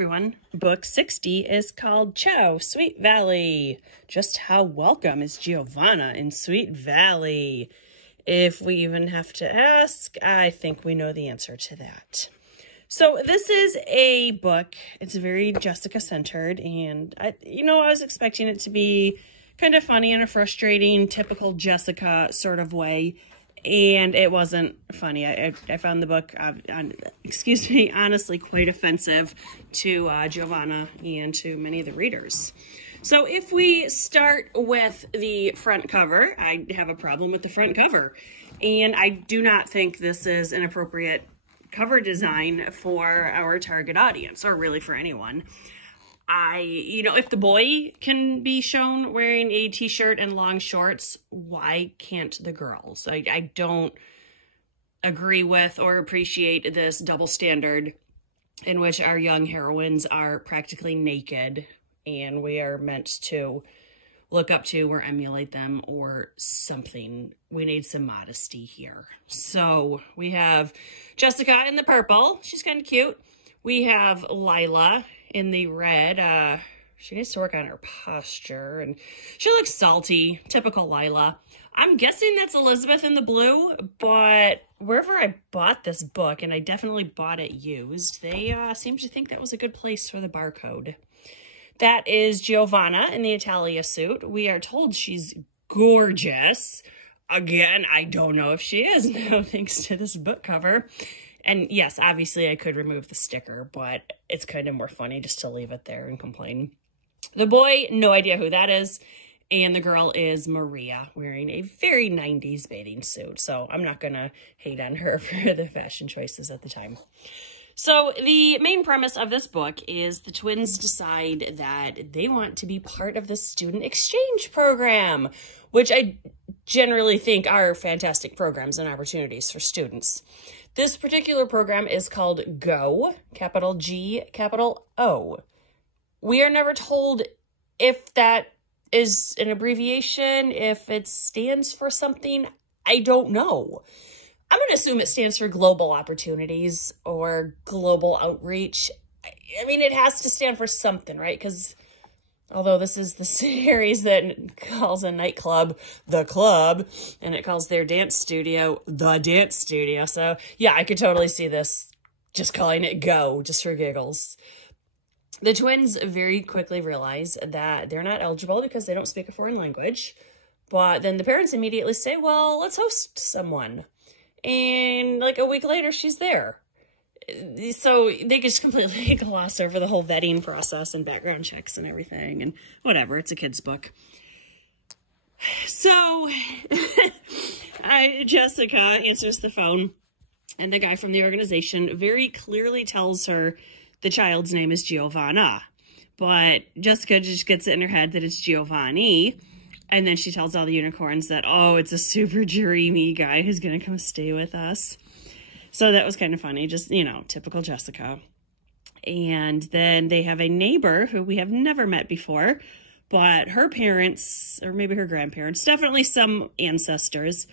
everyone. Book 60 is called Ciao, Sweet Valley. Just how welcome is Giovanna in Sweet Valley? If we even have to ask, I think we know the answer to that. So this is a book. It's very Jessica-centered, and I was expecting it to be kind of funny in a frustrating, typical Jessica sort of way. And it wasn't funny. I found the book, honestly quite offensive to Giovanna and to many of the readers. So if we start with the front cover, I have a problem with the front cover. And I do not think this is an appropriate cover design for our target audience, or really for anyone. If the boy can be shown wearing a t-shirt and long shorts, why can't the girls? I don't agree with or appreciate this double standard in which our young heroines are practically naked and we are meant to look up to or emulate them or something. We need some modesty here. So we have Jessica in the purple. She's kind of cute. We have Lila in the red. She needs to work on her posture, and she looks salty, typical Lila. I'm guessing that's Elizabeth in the blue, but wherever I bought this book, and I definitely bought it used, they seem to think that was a good place for the barcode. That is Giovanna in the Italia suit. We are told she's gorgeous. Again, I don't know if she is now, thanks to this book cover. And yes, obviously I could remove the sticker, but it's kind of more funny just to leave it there and complain. The boy, no idea who that is. And the girl is Maria, wearing a very 90s bathing suit. So I'm not going to hate on her for the fashion choices at the time. So the main premise of this book is the twins decide that they want to be part of the student exchange program, which I generally think are fantastic programs and opportunities for students. This particular program is called GO, capital G, capital O. We are never told if that is an abbreviation, if it stands for something. I don't know. I'm going to assume it stands for global opportunities or global outreach. I mean, it has to stand for something, right? Because although this is the series that calls a nightclub the club, and it calls their dance studio the dance studio. So yeah, I could totally see this just calling it GO, just for giggles. The twins very quickly realize that they're not eligible because they don't speak a foreign language. But then the parents immediately say, well, let's host someone. And like a week later, she's there. So they just completely gloss over the whole vetting process and background checks and everything. And whatever, it's a kid's book. So Jessica answers the phone. And the guy from the organization very clearly tells her the child's name is Giovanna. But Jessica just gets it in her head that it's Giovanni. And then she tells all the unicorns that, oh, it's a super dreamy guy who's going to come stay with us. So that was kind of funny, just, typical Jessica. And then they have a neighbor who we have never met before, but her parents, or maybe her grandparents, definitely some ancestors,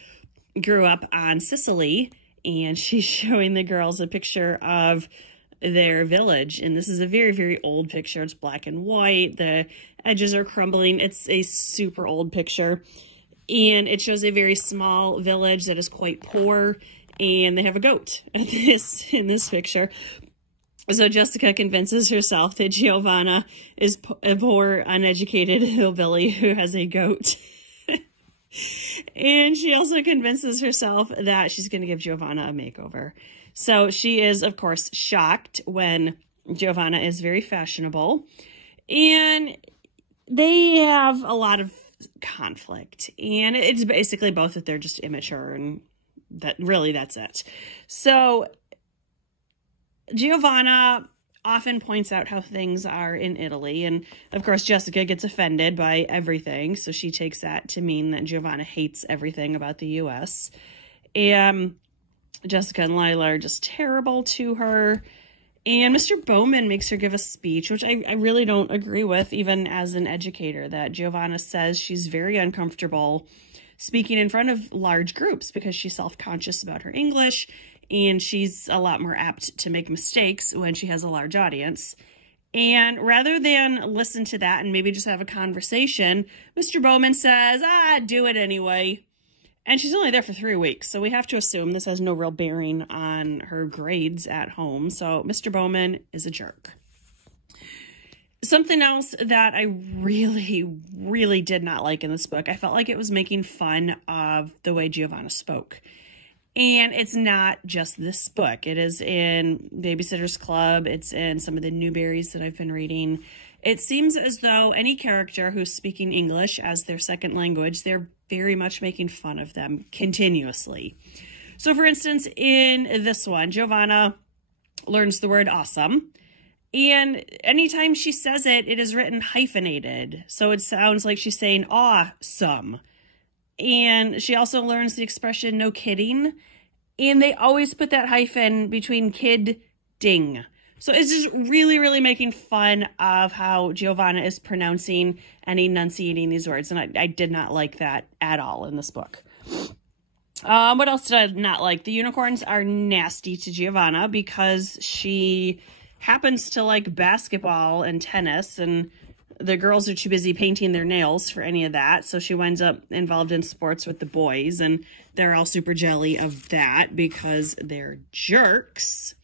grew up on Sicily. And she's showing the girls a picture of their village. And this is a very, very old picture. It's black and white. The edges are crumbling. It's a super old picture. And it shows a very small village that is quite poor. And they have a goat in this picture. So Jessica convinces herself that Giovanna is a poor, uneducated hillbilly who has a goat. And she also convinces herself that she's going to give Giovanna a makeover. So she is, of course, shocked when Giovanna is very fashionable. And they have a lot of conflict. And it's basically both that they're just immature, and that's it. So Giovanna often points out how things are in Italy. And of course, Jessica gets offended by everything. So she takes that to mean that Giovanna hates everything about the U.S. And Jessica and Lila are just terrible to her. And Mr. Bowman makes her give a speech, which I really don't agree with, even as an educator, that Giovanna says she's very uncomfortable speaking in front of large groups because she's self-conscious about her English, and she's a lot more apt to make mistakes when she has a large audience. And rather than listen to that and maybe just have a conversation, Mr. Bowman says, do it anyway. And she's only there for 3 weeks, so we have to assume this has no real bearing on her grades at home. So Mr. Bowman is a jerk. Something else that I really did not like in this book, I felt like it was making fun of the way Giovanna spoke. And it's not just this book. It is in Babysitter's Club. It's in some of the Newberries that I've been reading. It seems as though any character who's speaking English as their second language, they're very much making fun of them continuously. So for instance, in this one, Giovanna learns the word awesome. And anytime she says it, it is written hyphenated. So it sounds like she's saying awesome. And she also learns the expression no kidding. And they always put that hyphen between kid-ding. So it's just really making fun of how Giovanna is pronouncing and enunciating these words. And I did not like that at all in this book. What else did I not like? The unicorns are nasty to Giovanna because she happens to like basketball and tennis, and the girls are too busy painting their nails for any of that. So she winds up involved in sports with the boys, and they're all super jelly of that because they're jerks.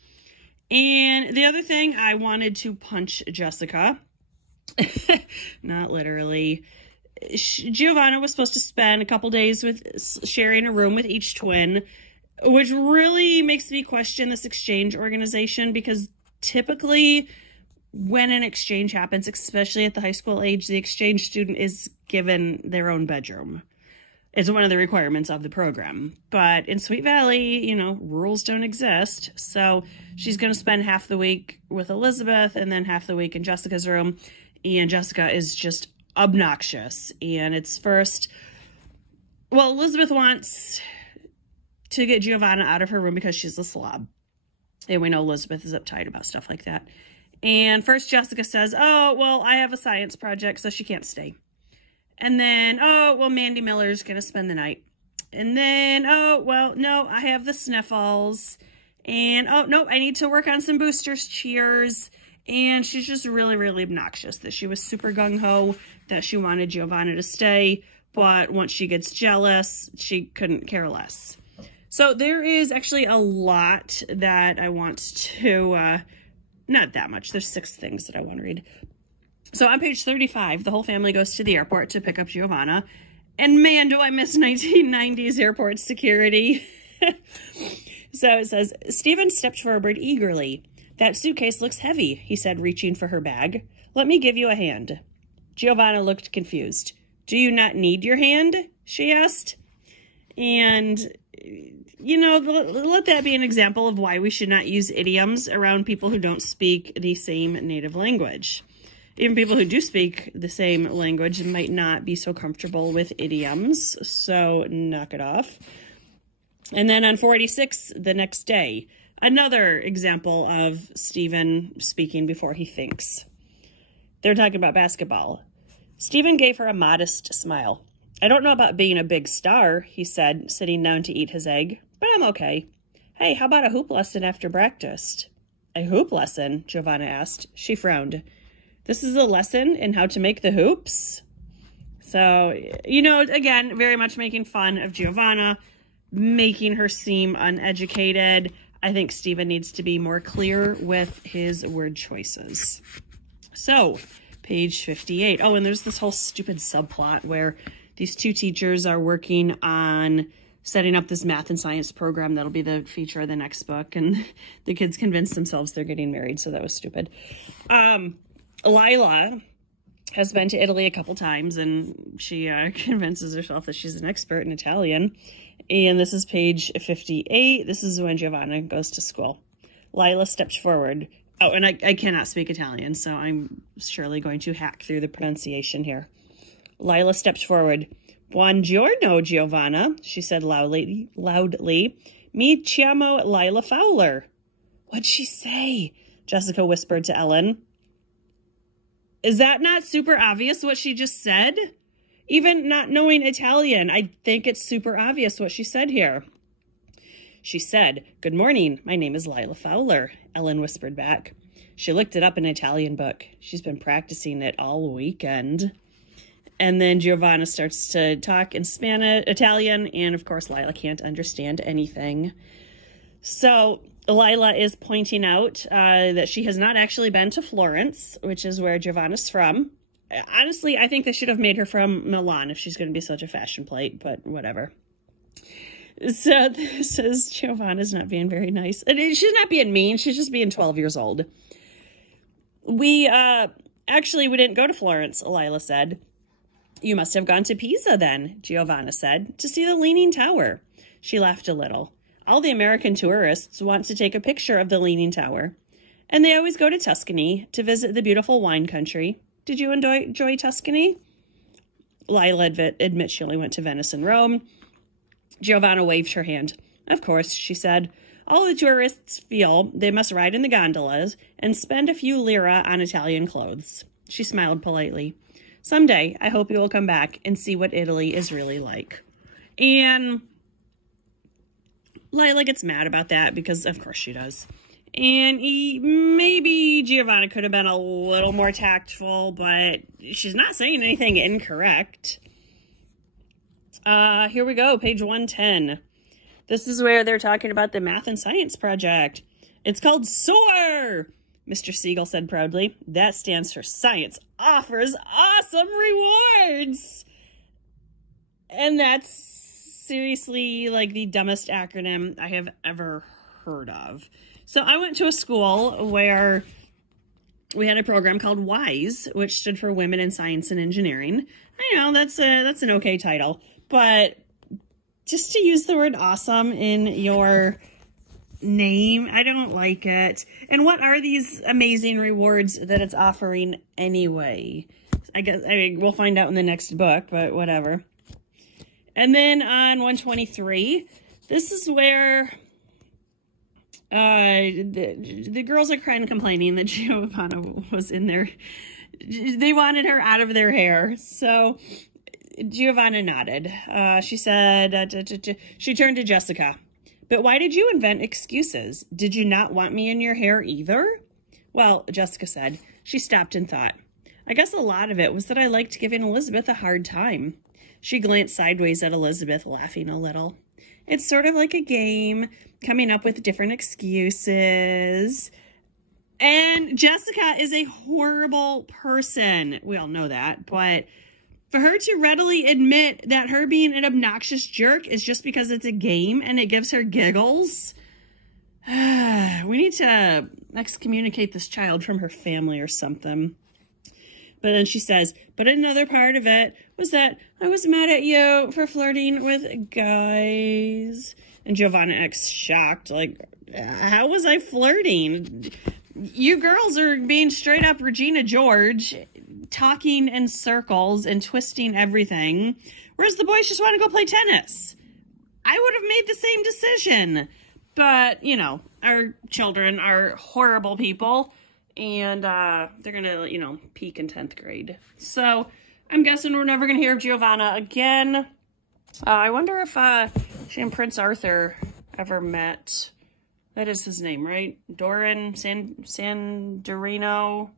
And the other thing, I wanted to punch Jessica. Not literally. Giovanna was supposed to spend a couple days with sharing a room with each twin, which really makes me question this exchange organization, because typically when an exchange happens, especially at the high school age, the exchange student is given their own bedroom. It's one of the requirements of the program. But in Sweet Valley, you know, rules don't exist. So she's going to spend half the week with Elizabeth and then half the week in Jessica's room. And Jessica is just obnoxious. And it's first, well, Elizabeth wants to get Giovanna out of her room because she's a slob. And we know Elizabeth is uptight about stuff like that. And first Jessica says, oh, well, I have a science project, so she can't stay. And then, oh, well, Mandy Miller's going to spend the night. And then, oh, well, no, I have the sniffles. And, oh, no, I need to work on some boosters. Cheers. And she's just really obnoxious, that she was super gung-ho, that she wanted Giovanna to stay. But once she gets jealous, she couldn't care less. So there is actually a lot that I want to, not that much. There's 6 things that I want to read. So on page 35, the whole family goes to the airport to pick up Giovanna. And man, do I miss 1990s airport security. So it says, Stephen stepped forward eagerly. That suitcase looks heavy, he said, reaching for her bag. Let me give you a hand. Giovanna looked confused. Do you not need your hand? She asked. And, you know, let that be an example of why we should not use idioms around people who don't speak the same native language. Even people who do speak the same language might not be so comfortable with idioms, so knock it off. And then on 486, the next day, another example of Stephen speaking before he thinks. They're talking about basketball. Stephen gave her a modest smile. I don't know about being a big star, he said, sitting down to eat his egg, but I'm okay. Hey, how about a hoop lesson after breakfast? A hoop lesson? Giovanna asked. She frowned. This is a lesson in how to make the hoops? So, you know, again, very much making fun of Giovanna, making her seem uneducated. I think Stephen needs to be more clear with his word choices. So, page 58. Oh, and there's this whole stupid subplot where these 2 teachers are working on setting up this math and science program that'll be the feature of the next book, and the kids convince themselves they're getting married, so that was stupid. Lila has been to Italy a couple times, and she convinces herself that she's an expert in Italian. And this is page 58. This is when Giovanna goes to school. Lila steps forward. Oh, and I cannot speak Italian, so I'm surely going to hack through the pronunciation here. Lila steps forward. Buongiorno, Giovanna, she said loudly. Mi chiamo Lila Fowler. What'd she say? Jessica whispered to Ellen. Is that not super obvious what she just said? Even not knowing Italian, I think it's super obvious what she said here. She said, Good morning, my name is Lila Fowler, Ellen whispered back. She looked it up in an Italian book. She's been practicing it all weekend. And then Giovanna starts to talk in Spanish, Italian, and of course Lila can't understand anything. So Lila is pointing out that she has not actually been to Florence, which is where Giovanna's from. Honestly, I think they should have made her from Milan if she's going to be such a fashion plate, but whatever. So this is Giovanna's not being very nice. And she's not being mean. She's just being 12 years old. We didn't go to Florence, Lila said. You must have gone to Pisa then, Giovanna said, to see the Leaning Tower. She laughed a little. All the American tourists want to take a picture of the Leaning Tower. And they always go to Tuscany to visit the beautiful wine country. Did you enjoy Tuscany? Lila admits she only went to Venice and Rome. Giovanna waved her hand. Of course, she said. All the tourists feel they must ride in the gondolas and spend a few lira on Italian clothes. She smiled politely. Someday, I hope you will come back and see what Italy is really like. And Lila gets mad about that because, of course, she does. And maybe Giovanna could have been a little more tactful, but she's not saying anything incorrect. Here we go, page 110. This is where they're talking about the math and science project. It's called SOAR, Mr. Siegel said proudly. That stands for Science Offers Awesome Rewards. And that's seriously like the dumbest acronym I have ever heard of. So I went to a school where we had a program called WISE, which stood for Women in Science and Engineering. I know that's an okay title, but just to use the word awesome in your name, I don't like it. And what are these amazing rewards that it's offering anyway? I guess we'll find out in the next book, but whatever. And then on 123, this is where the girls are crying and complaining that Giovanna was in there. They wanted her out of their hair. So Giovanna nodded. She said, she turned to Jessica. But why did you invent excuses? Did you not want me in your hair either? Well, Jessica said. She stopped and thought. I guess a lot of it was that I liked giving Elizabeth a hard time. She glanced sideways at Elizabeth, laughing a little. It's sort of like a game, coming up with different excuses. And Jessica is a horrible person. We all know that, but for her to readily admit that her being an obnoxious jerk is just because it's a game and it gives her giggles, we need to excommunicate this child from her family or something. But then she says, but another part of it was that I was mad at you for flirting with guys. And Giovanna acts shocked, like, how was I flirting? You girls are being straight up Regina George, talking in circles and twisting everything, whereas the boys just want to go play tennis. I would have made the same decision. But, you know, our children are horrible people, and they're going to, you know, peak in 10th grade. So I'm guessing we're never going to hear of Giovanna again. I wonder if she and Prince Arthur ever met. That is his name, right? Doran Sandorino,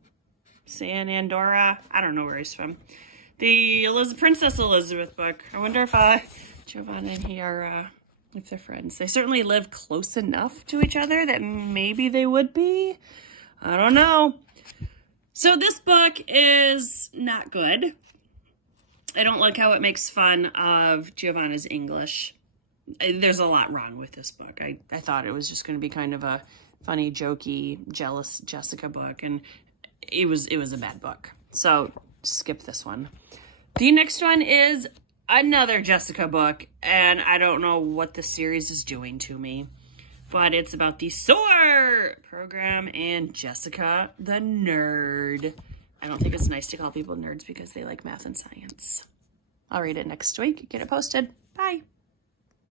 San Andorra. I don't know where he's from. The Princess Elizabeth book. I wonder if Giovanna and he are, if they're friends. They certainly live close enough to each other that maybe they would be. I don't know. So this book is not good. I don't like how it makes fun of Giovanna's English. There's a lot wrong with this book. I thought it was just going to be kind of a funny, jokey, jealous Jessica book, and it was a bad book. So skip this one. The next one is another Jessica book, and I don't know what the series is doing to me, but it's about the SOAR program and Jessica the nerd. I don't think it's nice to call people nerds because they like math and science. I'll read it next week. Get it posted. Bye.